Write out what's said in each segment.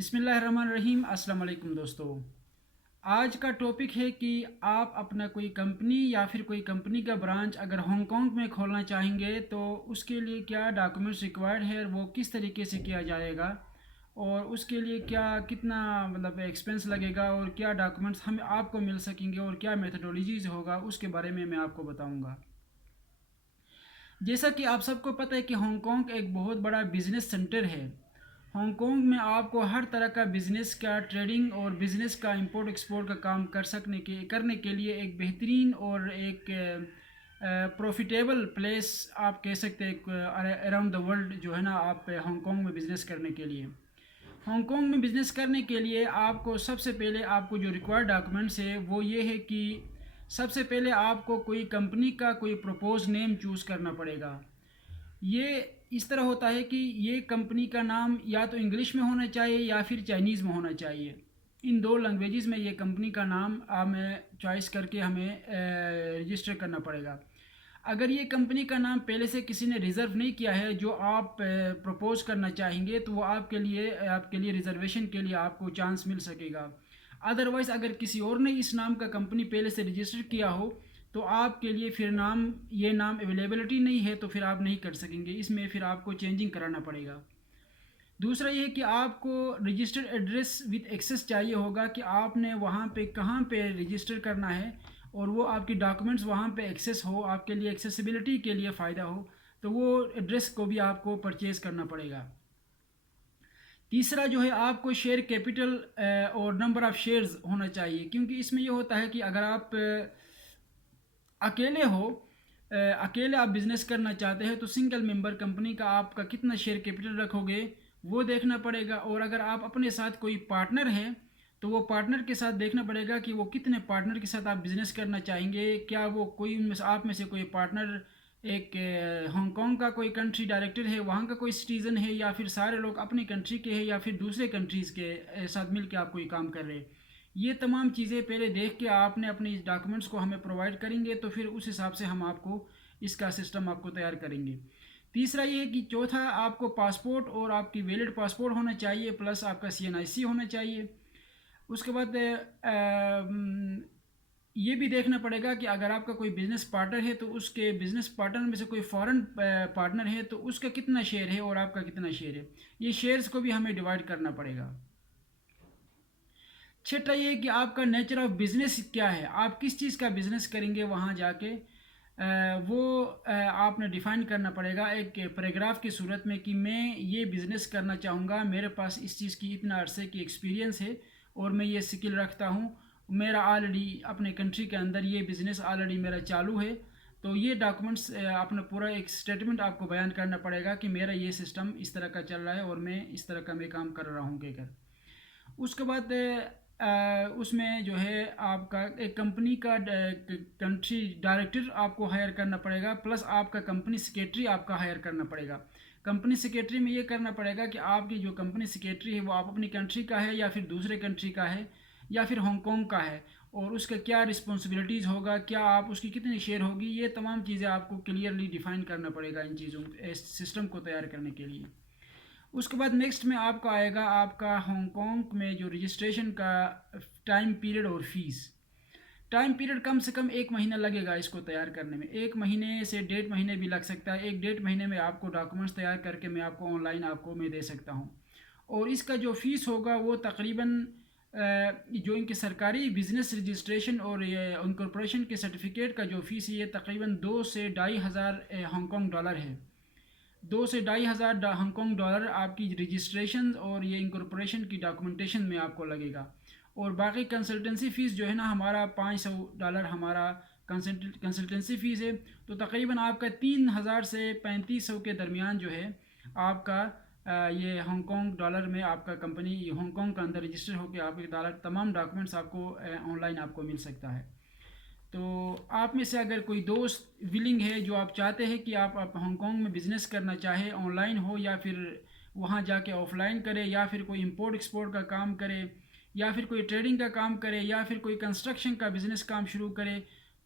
बिस्मिल्लाहिर्रहमानिर्रहीम। अस्सलाम वालेकुम दोस्तों। आज का टॉपिक है कि आप अपना कोई कंपनी या फिर कोई कंपनी का ब्रांच अगर हांगकांग में खोलना चाहेंगे तो उसके लिए क्या डॉक्यूमेंट्स रिक्वायर्ड है, वो किस तरीके से किया जाएगा और उसके लिए क्या कितना एक्सपेंस लगेगा और क्या डॉक्यूमेंट्स हम आपको मिल सकेंगे और क्या मेथडोलॉजीज होगा, उसके बारे में मैं आपको बताऊंगा। जैसा कि आप सबको पता है कि हांगकांग एक बहुत बड़ा बिजनेस सेंटर है। हांगकांग में आपको हर तरह का बिजनेस का ट्रेडिंग और बिजनेस का इंपोर्ट एक्सपोर्ट का काम करने के लिए एक बेहतरीन और एक प्रॉफिटेबल प्लेस आप कह सकते हैं अराउंड द वर्ल्ड जो है ना, आप हांगकांग में बिज़नेस करने के लिए। हांगकांग में बिज़नेस करने के लिए आपको सबसे पहले आपको जो रिक्वायर्ड डॉक्यूमेंट्स है वो ये है कि सबसे पहले आपको कोई कंपनी का कोई प्रपोज नेम चूज़ करना पड़ेगा। ये इस तरह होता है कि ये कंपनी का नाम या तो इंग्लिश में होना चाहिए या फिर चाइनीज़ में होना चाहिए। इन दो लैंग्वेजेस में ये कंपनी का नाम हमें चॉइस करके हमें रजिस्टर करना पड़ेगा। अगर ये कंपनी का नाम पहले से किसी ने रिज़र्व नहीं किया है जो आप प्रपोज करना चाहेंगे, तो वो आपके लिए रिजर्वेशन के लिए आपको चांस मिल सकेगा। अदरवाइज़ अगर किसी और ने इस नाम का कंपनी पहले से रजिस्टर किया हो तो आपके लिए फिर ये नाम अवेलेबिलिटी नहीं है, तो फिर आप नहीं कर सकेंगे, इसमें फिर आपको चेंजिंग कराना पड़ेगा। दूसरा ये है कि आपको रजिस्टर्ड एड्रेस विद एक्सेस चाहिए होगा कि आपने वहाँ पे कहाँ पे रजिस्टर करना है और वो आपकी डॉक्यूमेंट्स वहाँ पे एक्सेस हो, आपके लिए एक्सेसिबिलिटी के लिए फ़ायदा हो, तो वो एड्रेस को भी आपको परचेज़ करना पड़ेगा। तीसरा जो है आपको शेयर कैपिटल और नंबर ऑफ़ शेयर्स होना चाहिए, क्योंकि इसमें ये होता है कि अगर आप अकेले हो, अकेले आप बिज़नेस करना चाहते हैं तो सिंगल मेंबर कंपनी का आपका कितना शेयर कैपिटल रखोगे वो देखना पड़ेगा। और अगर आप अपने साथ कोई पार्टनर है तो वो पार्टनर के साथ देखना पड़ेगा कि वो कितने पार्टनर के साथ आप बिज़नेस करना चाहेंगे। क्या वो कोई उनमें से आप में से कोई पार्टनर एक हांगकांग का कोई कंट्री डायरेक्टर है, वहाँ का कोई सिटीज़न है, या फिर सारे लोग अपनी कंट्री के हैं या फिर दूसरे कंट्रीज़ के साथ मिल के आप कोई काम कर रहे हैं। ये तमाम चीज़ें पहले देख के आपने अपने इस डॉक्यूमेंट्स को हमें प्रोवाइड करेंगे तो फिर उस हिसाब से हम आपको इसका सिस्टम आपको तैयार करेंगे। तीसरा ये है कि चौथा, आपको पासपोर्ट और आपकी वैलिड पासपोर्ट होना चाहिए, प्लस आपका सीएनआईसी होना चाहिए। उसके बाद ये भी देखना पड़ेगा कि अगर आपका कोई बिज़नेस पार्टनर है तो उसके बिज़नेस पार्टनर में से कोई फॉरेन पार्टनर है तो उसका कितना शेयर है और आपका कितना शेयर है। ये शेयर्स को भी हमें डिवाइड करना पड़ेगा। छठा ये है कि आपका नेचर ऑफ बिजनेस क्या है, आप किस चीज़ का बिजनेस करेंगे वहाँ जाके, आपने डिफ़ाइन करना पड़ेगा एक पैराग्राफ की सूरत में कि मैं ये बिज़नेस करना चाहूँगा, मेरे पास इस चीज़ की इतना अरसे की एक्सपीरियंस है और मैं ये स्किल रखता हूँ, मेरा ऑलरेडी अपने कंट्री के अंदर ये बिज़नेस ऑलरेडी मेरा चालू है। तो ये डॉक्यूमेंट्स अपना पूरा एक स्टेटमेंट आपको बयान करना पड़ेगा कि मेरा ये सिस्टम इस तरह का चल रहा है और मैं इस तरह का मैं काम कर रहा हूँ कहकर। उसके बाद उसमें जो है आपका एक कंपनी का कंट्री डायरेक्टर आपको हायर करना पड़ेगा, प्लस आपका कंपनी सेक्रेटरी आपका हायर करना पड़ेगा। कंपनी सेक्रेटरी में ये करना पड़ेगा कि आपकी जो कंपनी सेक्रेटरी है वो आप अपनी कंट्री का है या फिर दूसरे कंट्री का है या फिर हांगकांग का है, और उसका क्या रिस्पॉन्सिबिलिटीज़ होगा, क्या आप उसकी कितनी शेयर होगी, ये तमाम चीज़ें आपको क्लियरली डिफ़ाइन करना पड़ेगा इन चीज़ों इस सिस्टम को तैयार करने के लिए। उसके बाद नेक्स्ट में आपका आएगा आपका हांगकांग में जो रजिस्ट्रेशन का टाइम पीरियड और फीस। टाइम पीरियड कम से कम 1 महीना लगेगा इसको तैयार करने में, 1 महीने से 1.5 महीने भी लग सकता है। 1 1.5 महीने में आपको डॉक्यूमेंट्स तैयार करके मैं आपको ऑनलाइन आपको मैं दे सकता हूँ। और इसका जो फ़ीस होगा वो तकरीबन जो इनके सरकारी बिजनेस रजिस्ट्रेशन और ये इनकॉर्पोरेशन के सर्टिफिकेट का जो फ़ीस है ये तकरीबन 2 से 2,500 हांगकांग डॉलर है। 2 से 2,500 हांगकांग डॉलर आपकी रजिस्ट्रेशन और ये इंकॉर्पोरेशन की डॉक्यूमेंटेशन में आपको लगेगा। और बाकी कंसल्टेंसी फ़ीस जो है ना, हमारा $500 हमारा कंसल्टेंसी फ़ीस है। तो तकरीबन आपका 3,000 से 3,500 के दरमियान जो है आपका ये हांगकांग डॉलर में आपका कंपनी हांगकांग के अंदर रजिस्टर होकर आपके डॉलर तमाम डॉक्यूमेंट्स आपको ऑनलाइन आपको मिल सकता है। तो आप में से अगर कोई दोस्त विलिंग है जो आप चाहते हैं कि आप हांगकांग में बिज़नेस करना चाहे, ऑनलाइन हो या फिर वहाँ जाके ऑफलाइन करे, या फिर कोई इंपोर्ट एक्सपोर्ट का काम करे, या फिर कोई ट्रेडिंग का काम करे, या फिर कोई कंस्ट्रक्शन का बिज़नेस काम शुरू करे,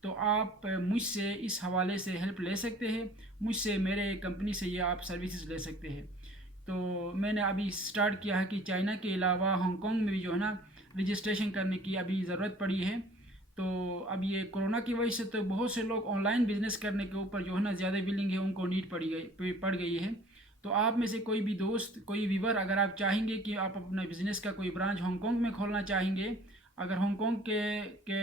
तो आप मुझसे इस हवाले से हेल्प ले सकते हैं। मुझसे मेरे कंपनी से ये आप सर्विसेज ले सकते हैं। तो मैंने अभी स्टार्ट किया है कि चाइना के अलावा हांगकॉन्ग में भी जो है ना रजिस्ट्रेशन करने की अभी ज़रूरत पड़ी है। तो अब ये कोरोना की वजह से तो बहुत से लोग ऑनलाइन बिजनेस करने के ऊपर जो है ना ज़्यादा विलिंग है, उनको नीड पड़ गई है। तो आप में से कोई भी दोस्त, कोई व्यूवर, अगर आप चाहेंगे कि आप अपना बिज़नेस का कोई ब्रांच हांगकॉन्ग में खोलना चाहेंगे, अगर हांगकॉन्ग के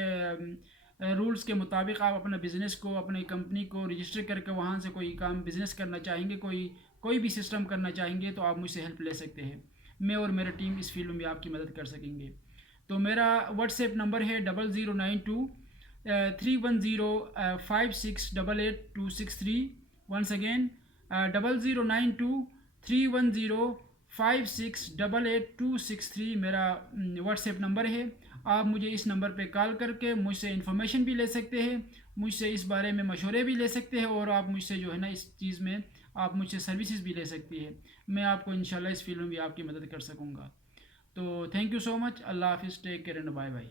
रूल्स के मुताबिक आप अपना बिज़नेस को, अपनी कंपनी को रजिस्टर करके वहाँ से कोई काम बिज़नेस करना चाहेंगे, कोई भी सिस्टम करना चाहेंगे, तो आप मुझसे हेल्प ले सकते हैं। मैं और मेरा टीम इस फील्ड में आपकी मदद कर सकेंगे। तो मेरा व्हाट्सएप नंबर है 0092 310 5688 263। वंस अगेन 0092 310 5688 263 मेरा व्हाट्सएप नंबर है। आप मुझे इस नंबर पे कॉल करके मुझसे इन्फॉर्मेशन भी ले सकते हैं, मुझसे इस बारे में मशवरे भी ले सकते हैं, और आप मुझसे जो है ना इस चीज़ में आप मुझसे सर्विसेज भी ले सकती है। मैं आपको इंशाल्लाह इस फील्ड में भी आपकी मदद कर सकूँगा। तो थैंक यू सो मच। अल्लाह हाफिज़, take care and bye bye.